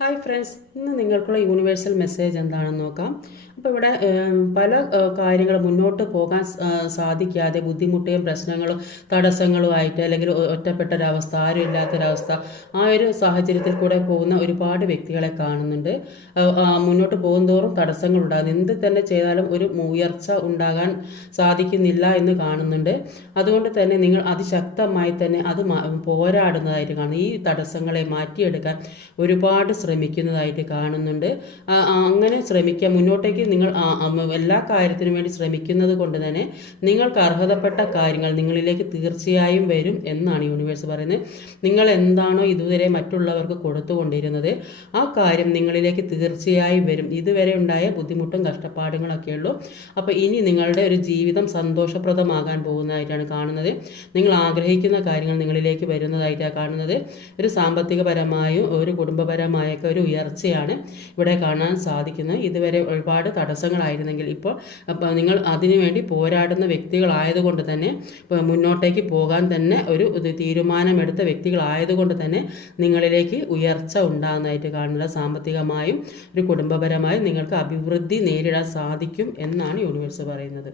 Hi friends ഇന്ന് നിങ്ങൾക്കുള്ള universal message എന്താണെന്ന് നോക്കാം. അപ്പോൾ ഇവിടെ പല കാര്യങ്ങൾ മുന്നോട്ട് പോകാൻ സാധിക്കാതെ ബുദ്ധിമുട്ടുകയും പ്രശ്നങ്ങളും തടസ്സങ്ങളും ആയിട്ട് അല്ലെങ്കിൽ ഒറ്റപ്പെട്ടൊരവസ്ഥ ആരും ഇല്ലാത്തൊരവസ്ഥ ആ ഒരു സാഹചര്യത്തിൽ കൂടെ പോകുന്ന ഒരുപാട് വ്യക്തികളെ കാണുന്നുണ്ട്. മുന്നോട്ട് പോകുന്തോറും തടസ്സങ്ങൾ ഉണ്ടാകുന്നു എന്ത് തന്നെ ചെയ്താലും ഒരു ഉയർച്ച ഉണ്ടാകാൻ സാധിക്കുന്നില്ല എന്ന് കാണുന്നുണ്ട്. അതുകൊണ്ട് തന്നെ നിങ്ങൾ അതിശക്തമായി തന്നെ അത് പോരാടുന്നതായിട്ട് കാണുന്നു. ഈ തടസ്സങ്ങളെ മാറ്റിയെടുക്കാൻ ഒരുപാട് ശ്രമിക്കുന്നതായിട്ട് കാണുന്നുണ്ട്. അങ്ങനെ ശ്രമിക്കുക മുന്നോട്ടേക്ക് നിങ്ങൾ എല്ലാ കാര്യത്തിനും വേണ്ടി ശ്രമിക്കുന്നത് കൊണ്ട് തന്നെ നിങ്ങൾക്ക് അർഹതപ്പെട്ട കാര്യങ്ങൾ നിങ്ങളിലേക്ക് തീർച്ചയായും വരും എന്നാണ് യൂണിവേഴ്സ് പറയുന്നത്. നിങ്ങൾ എന്താണോ ഇതുവരെ മറ്റുള്ളവർക്ക് കൊടുത്തുകൊണ്ടിരുന്നത് ആ കാര്യം നിങ്ങളിലേക്ക് തീർച്ചയായും വരും. ഇതുവരെ ഉണ്ടായ ബുദ്ധിമുട്ടും കഷ്ടപ്പാടുകളൊക്കെ ഉള്ളൂ. അപ്പോൾ ഇനി നിങ്ങളുടെ ഒരു ജീവിതം സന്തോഷപ്രദമാകാൻ പോകുന്നതായിട്ടാണ് കാണുന്നത്. നിങ്ങൾ ആഗ്രഹിക്കുന്ന കാര്യങ്ങൾ നിങ്ങളിലേക്ക് വരുന്നതായിട്ടാണ് കാണുന്നത്. ഒരു സാമ്പത്തികപരമായും ഒരു കുടുംബപരമായൊക്കെ ഒരു ഉയർച്ചയാണ് ഇവിടെ കാണാൻ സാധിക്കുന്നത്. ഇതുവരെ ഒരുപാട് തടസ്സങ്ങളായിരുന്നെങ്കിൽ ഇപ്പോൾ നിങ്ങൾ അതിനുവേണ്ടി പോരാടുന്ന വ്യക്തികളായതുകൊണ്ട് തന്നെ മുന്നോട്ടേക്ക് പോകാൻ തന്നെ ഒരു തീരുമാനമെടുത്ത വ്യക്തികളായതുകൊണ്ട് തന്നെ നിങ്ങളിലേക്ക് ഉയർച്ച ഉണ്ടാകുന്നതായിട്ട് കാണുന്നത്. സാമ്പത്തികമായും ഒരു കുടുംബപരമായും നിങ്ങൾക്ക് അഭിവൃദ്ധി നേരിടാൻ സാധിക്കും എന്നാണ് യൂണിവേഴ്സ് പറയുന്നത്.